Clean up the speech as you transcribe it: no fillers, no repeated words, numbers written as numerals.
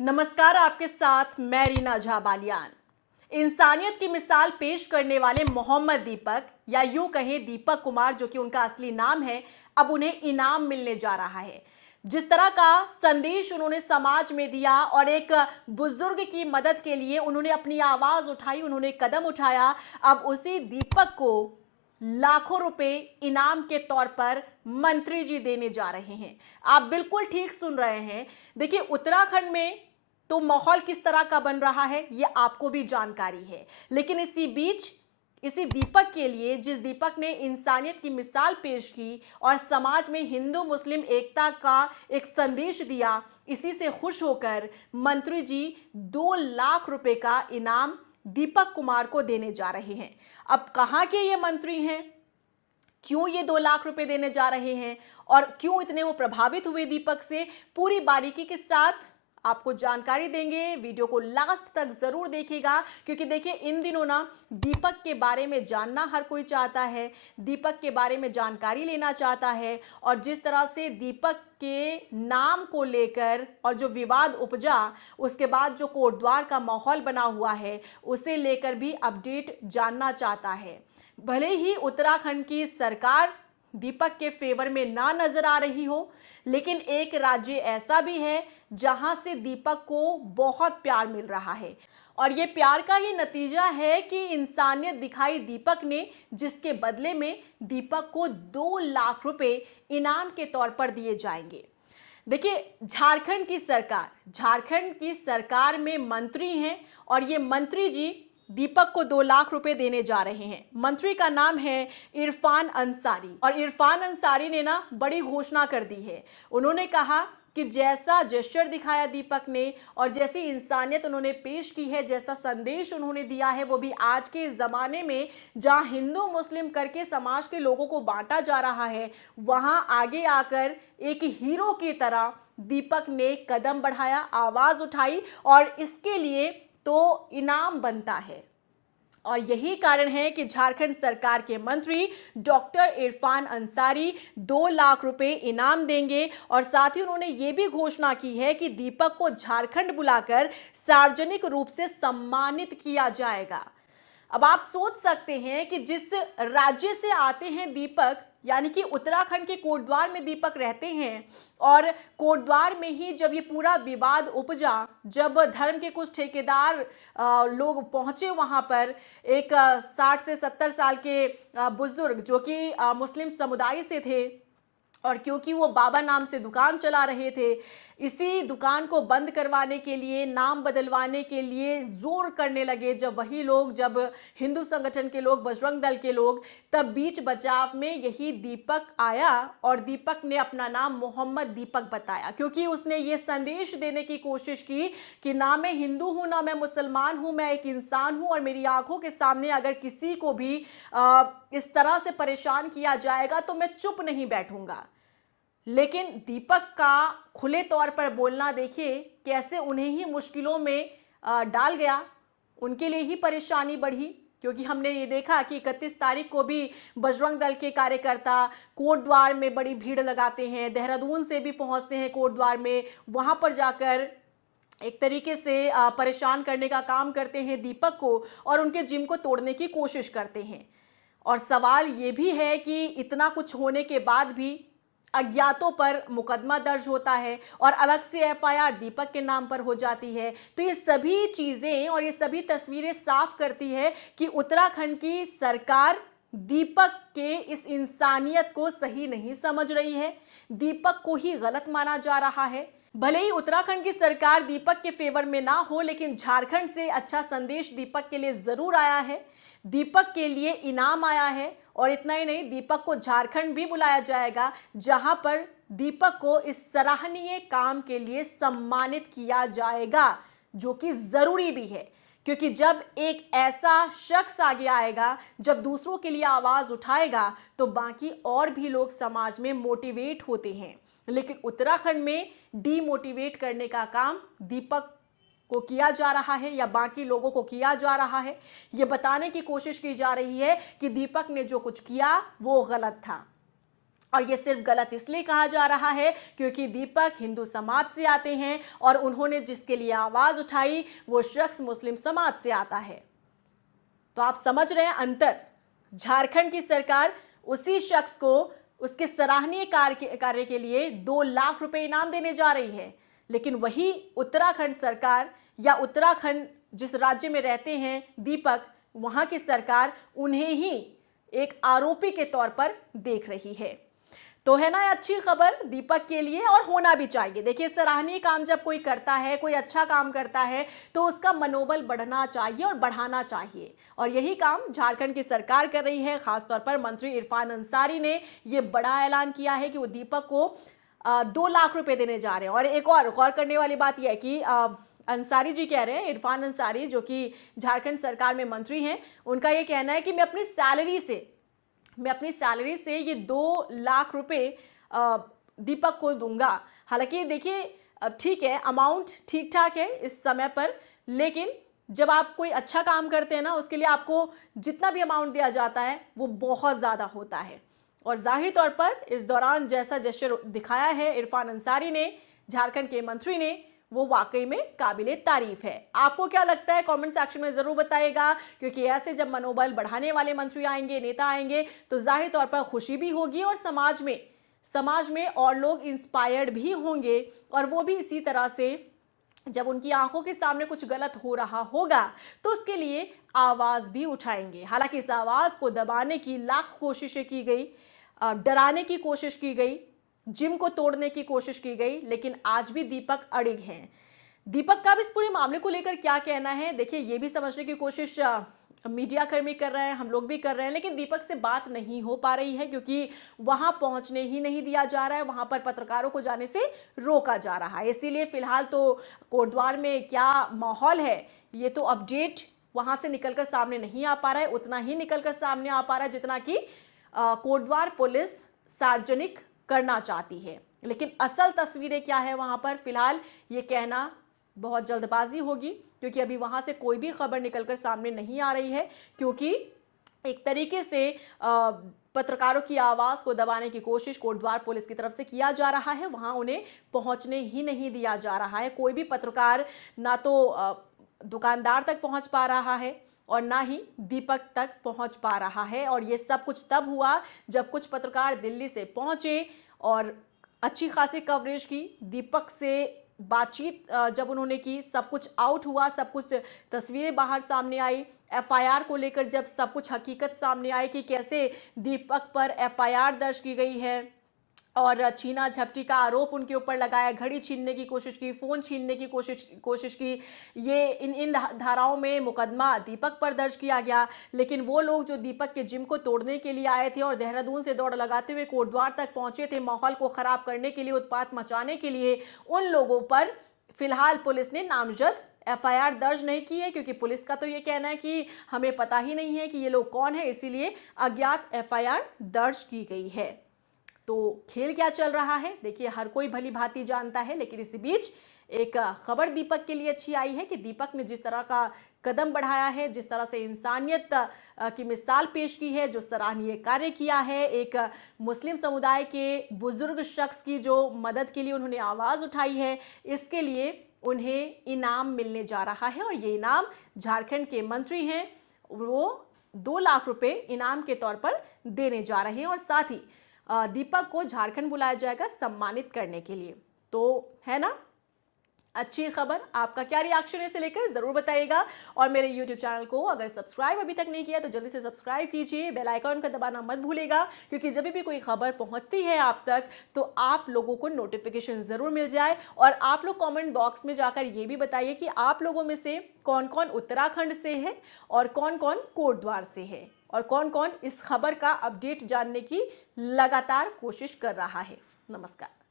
नमस्कार, आपके साथ मैं रीना झा बालियान। इंसानियत की मिसाल पेश करने वाले मोहम्मद दीपक या यूं कहें दीपक कुमार, जो कि उनका असली नाम है, अब उन्हें इनाम मिलने जा रहा है। जिस तरह का संदेश उन्होंने समाज में दिया और एक बुजुर्ग की मदद के लिए उन्होंने अपनी आवाज उठाई, उन्होंने कदम उठाया, अब उसी दीपक को लाखों रुपए इनाम के तौर पर मंत्री जी देने जा रहे हैं। आप बिल्कुल ठीक सुन रहे हैं। देखिए, उत्तराखंड में तो माहौल किस तरह का बन रहा है ये आपको भी जानकारी है, लेकिन इसी बीच इसी दीपक के लिए, जिस दीपक ने इंसानियत की मिसाल पेश की और समाज में हिंदू मुस्लिम एकता का एक संदेश दिया, इसी से खुश होकर मंत्री जी 2 लाख रुपए का इनाम दीपक कुमार को देने जा रहे हैं। अब कहां के ये मंत्री हैं, क्यों ये 2 लाख रुपए देने जा रहे हैं और क्यों इतने वो प्रभावित हुए दीपक से, पूरी बारीकी के साथ आपको जानकारी देंगे। वीडियो को लास्ट तक जरूर देखिएगा, क्योंकि देखिए, इन दिनों ना दीपक के बारे में जानना हर कोई चाहता है, दीपक के बारे में जानकारी लेना चाहता है। और जिस तरह से दीपक के नाम को लेकर और जो विवाद उपजा, उसके बाद जो कोटद्वार का माहौल बना हुआ है, उसे लेकर भी अपडेट जानना चाहता है। भले ही उत्तराखंड की सरकार दीपक के फेवर में ना नजर आ रही हो, लेकिन एक राज्य ऐसा भी है जहां से दीपक को बहुत प्यार मिल रहा है। और ये प्यार का ही नतीजा है कि इंसानियत दिखाई दीपक ने, जिसके बदले में दीपक को 2 लाख रुपए इनाम के तौर पर दिए जाएंगे। देखिए, झारखंड की सरकार में मंत्री हैं और ये मंत्री जी दीपक को 2 लाख रुपए देने जा रहे हैं। मंत्री का नाम है इरफान अंसारी, और इरफान अंसारी ने ना बड़ी घोषणा कर दी है। उन्होंने कहा कि जैसा जेस्चर दिखाया दीपक ने और जैसी इंसानियत उन्होंने पेश की है, जैसा संदेश उन्होंने दिया है, वो भी आज के ज़माने में जहां हिंदू मुस्लिम करके समाज के लोगों को बांटा जा रहा है, वहां आगे आकर एक हीरो की तरह दीपक ने कदम बढ़ाया, आवाज़ उठाई, और इसके लिए तो इनाम बनता है। और यही कारण है कि झारखंड सरकार के मंत्री डॉक्टर इरफान अंसारी 2 लाख रुपए इनाम देंगे। और साथ ही उन्होंने ये भी घोषणा की है कि दीपक को झारखंड बुलाकर सार्वजनिक रूप से सम्मानित किया जाएगा। अब आप सोच सकते हैं कि जिस राज्य से आते हैं दीपक, यानी कि उत्तराखंड के कोटद्वार में दीपक रहते हैं, और कोटद्वार में ही जब ये पूरा विवाद उपजा, जब धर्म के कुछ ठेकेदार लोग पहुंचे वहां पर, एक 60 से 70 साल के बुजुर्ग जो कि मुस्लिम समुदाय से थे, और क्योंकि वो बाबा नाम से दुकान चला रहे थे, इसी दुकान को बंद करवाने के लिए, नाम बदलवाने के लिए जोर करने लगे जब वही लोग, जब हिंदू संगठन के लोग, बजरंग दल के लोग, तब बीच बचाव में यही दीपक आया और दीपक ने अपना नाम मोहम्मद दीपक बताया, क्योंकि उसने ये संदेश देने की कोशिश की कि ना मैं हिंदू हूं, ना मैं मुसलमान हूं, मैं एक इंसान हूं, और मेरी आंखों के सामने अगर किसी को भी इस तरह से परेशान किया जाएगा तो मैं चुप नहीं बैठूंगा। लेकिन दीपक का खुले तौर पर बोलना देखिए कैसे उन्हें ही मुश्किलों में डाल गया, उनके लिए ही परेशानी बढ़ी। क्योंकि हमने ये देखा कि 31 तारीख को भी बजरंग दल के कार्यकर्ता कोटद्वार में बड़ी भीड़ लगाते हैं, देहरादून से भी पहुंचते हैं कोटद्वार में, वहां पर जाकर एक तरीके से परेशान करने का काम करते हैं दीपक को और उनके जिम को तोड़ने की कोशिश करते हैं। और सवाल ये भी है कि इतना कुछ होने के बाद भी अज्ञातों पर मुकदमा दर्ज होता है और अलग से एफआईआर दीपक के नाम पर हो जाती है। तो ये सभी चीजें और ये सभी तस्वीरें साफ करती है कि उत्तराखंड की सरकार दीपक के इस इंसानियत को सही नहीं समझ रही है, दीपक को ही गलत माना जा रहा है। भले ही उत्तराखंड की सरकार दीपक के फेवर में ना हो, लेकिन झारखंड से अच्छा संदेश दीपक के लिए जरूर आया है, दीपक के लिए इनाम आया है। और इतना ही नहीं, दीपक को झारखंड भी बुलाया जाएगा, जहां पर दीपक को इस सराहनीय काम के लिए सम्मानित किया जाएगा, जो कि जरूरी भी है। क्योंकि जब एक ऐसा शख्स आगे आएगा, जब दूसरों के लिए आवाज उठाएगा, तो बाकी और भी लोग समाज में मोटिवेट होते हैं। लेकिन उत्तराखंड में डीमोटिवेट करने का काम दीपक को किया जा रहा है या बाकी लोगों को किया जा रहा है। यह बताने की कोशिश की जा रही है कि दीपक ने जो कुछ किया वो गलत था। और ये सिर्फ गलत इसलिए कहा जा रहा है क्योंकि दीपक हिंदू समाज से आते हैं और उन्होंने जिसके लिए आवाज उठाई वो शख्स मुस्लिम समाज से आता है। तो आप समझ रहे हैं अंतर। झारखंड की सरकार उसी शख्स को उसके सराहनीय कार्य के लिए 2 लाख रुपए इनाम देने जा रही है, लेकिन वही उत्तराखंड सरकार या उत्तराखंड जिस राज्य में रहते हैं दीपक, वहां की सरकार उन्हें ही एक आरोपी के तौर पर देख रही है। तो है ना, अच्छी खबर दीपक के लिए, और होना भी चाहिए। देखिए, सराहनीय काम जब कोई करता है, कोई अच्छा काम करता है, तो उसका मनोबल बढ़ना चाहिए और बढ़ाना चाहिए, और यही काम झारखंड की सरकार कर रही है। खासतौर पर मंत्री इरफान अंसारी ने यह बड़ा ऐलान किया है कि वो दीपक को 2 लाख रुपए देने जा रहे हैं। और एक और गौर करने वाली बात यह है कि अंसारी जी कह रहे हैं, इरफान अंसारी जो कि झारखंड सरकार में मंत्री हैं, उनका यह कहना है कि मैं अपनी सैलरी से ये 2 लाख रुपए दीपक को दूंगा। हालांकि देखिए, ठीक है, अमाउंट ठीक ठाक है इस समय पर, लेकिन जब आप कोई अच्छा काम करते हैं ना, उसके लिए आपको जितना भी अमाउंट दिया जाता है वो बहुत ज़्यादा होता है। और जाहिर तौर पर इस दौरान जैसा जेस्चर दिखाया है इरफान अंसारी ने, झारखंड के मंत्री ने, वो वाकई में काबिले तारीफ है। आपको क्या लगता है कमेंट सेक्शन में जरूर बताइएगा, क्योंकि ऐसे जब मनोबल बढ़ाने वाले मंत्री आएंगे, नेता आएंगे, तो जाहिर तौर पर खुशी भी होगी और समाज में और लोग इंस्पायर्ड भी होंगे, और वो भी इसी तरह से जब उनकी आंखों के सामने कुछ गलत हो रहा होगा तो उसके लिए आवाज भी उठाएंगे। हालांकि इस आवाज को दबाने की लाख कोशिशें की गई, डराने की कोशिश की गई, जिम को तोड़ने की कोशिश की गई, लेकिन आज भी दीपक अड़िग हैं। दीपक का भी इस पूरे मामले को लेकर क्या कहना है, देखिए, ये भी समझने की कोशिश मीडिया कर्मी कर रहे हैं, हम लोग भी कर रहे हैं, लेकिन दीपक से बात नहीं हो पा रही है क्योंकि वहां पहुंचने ही नहीं दिया जा रहा है, वहां पर पत्रकारों को जाने से रोका जा रहा है। इसीलिए फिलहाल तो कोटद्वार में क्या माहौल है, ये तो अपडेट वहां से निकलकर सामने नहीं आ पा रहा है, उतना ही निकलकर सामने आ पा रहा है जितना कि कोटद्वार पुलिस सार्वजनिक करना चाहती है। लेकिन असल तस्वीरें क्या है वहां पर, फिलहाल ये कहना बहुत जल्दबाजी होगी, क्योंकि अभी वहां से कोई भी खबर निकलकर सामने नहीं आ रही है, क्योंकि एक तरीके से पत्रकारों की आवाज को दबाने की कोशिश कोटद्वार पुलिस की तरफ से किया जा रहा है। वहां उन्हें पहुंचने ही नहीं दिया जा रहा है। कोई भी पत्रकार ना तो दुकानदार तक पहुंच पा रहा है और ना ही दीपक तक पहुंच पा रहा है। और ये सब कुछ तब हुआ जब कुछ पत्रकार दिल्ली से पहुंचे और अच्छी खासी कवरेज की, दीपक से बातचीत जब उन्होंने की, सब कुछ आउट हुआ, सब कुछ तस्वीरें बाहर सामने आई, एफआईआर को लेकर जब सब कुछ हकीकत सामने आई कि कैसे दीपक पर एफआईआर दर्ज की गई है और छीना झपटी का आरोप उनके ऊपर लगाया, घड़ी छीनने की कोशिश की, फोन छीनने की कोशिश की, ये इन धाराओं में मुकदमा दीपक पर दर्ज किया गया। लेकिन वो लोग जो दीपक के जिम को तोड़ने के लिए आए थे और देहरादून से दौड़ लगाते हुए कोटद्वार तक पहुंचे थे, माहौल को खराब करने के लिए, उत्पात मचाने के लिए, उन लोगों पर फिलहाल पुलिस ने नामजद एफआईआर दर्ज नहीं की है, क्योंकि पुलिस का तो ये कहना है कि हमें पता ही नहीं है कि ये लोग कौन है, इसीलिए अज्ञात एफआईआर दर्ज की गई है। तो खेल क्या चल रहा है, देखिए, हर कोई भली भांति जानता है, लेकिन इसी बीच एक खबर दीपक के लिए अच्छी आई है कि दीपक ने जिस तरह का कदम बढ़ाया है, जिस तरह से इंसानियत की मिसाल पेश की है, जो सराहनीय कार्य किया है, एक मुस्लिम समुदाय के बुजुर्ग शख्स की जो मदद के लिए उन्होंने आवाज़ उठाई है, इसके लिए उन्हें इनाम मिलने जा रहा है। और ये इनाम झारखंड के मंत्री हैं, वो 2 लाख रुपए इनाम के तौर पर देने जा रहे हैं, और साथ ही दीपक को झारखंड बुलाया जाएगा सम्मानित करने के लिए। तो है ना अच्छी खबर, आपका क्या रिएक्शन है इसे लेकर जरूर बताइएगा। और मेरे YouTube चैनल को अगर सब्सक्राइब अभी तक नहीं किया तो जल्दी से सब्सक्राइब कीजिए, बेल आइकॉन का दबाना मत भूलिएगा, क्योंकि जब भी कोई खबर पहुंचती है आप तक तो आप लोगों को नोटिफिकेशन जरूर मिल जाए। और आप लोग कमेंट बॉक्स में जाकर ये भी बताइए कि आप लोगों में से कौन कौन उत्तराखंड से है और कौन कौन कोटद्वार से है, और कौन कौन इस खबर का अपडेट जानने की लगातार कोशिश कर रहा है। नमस्कार।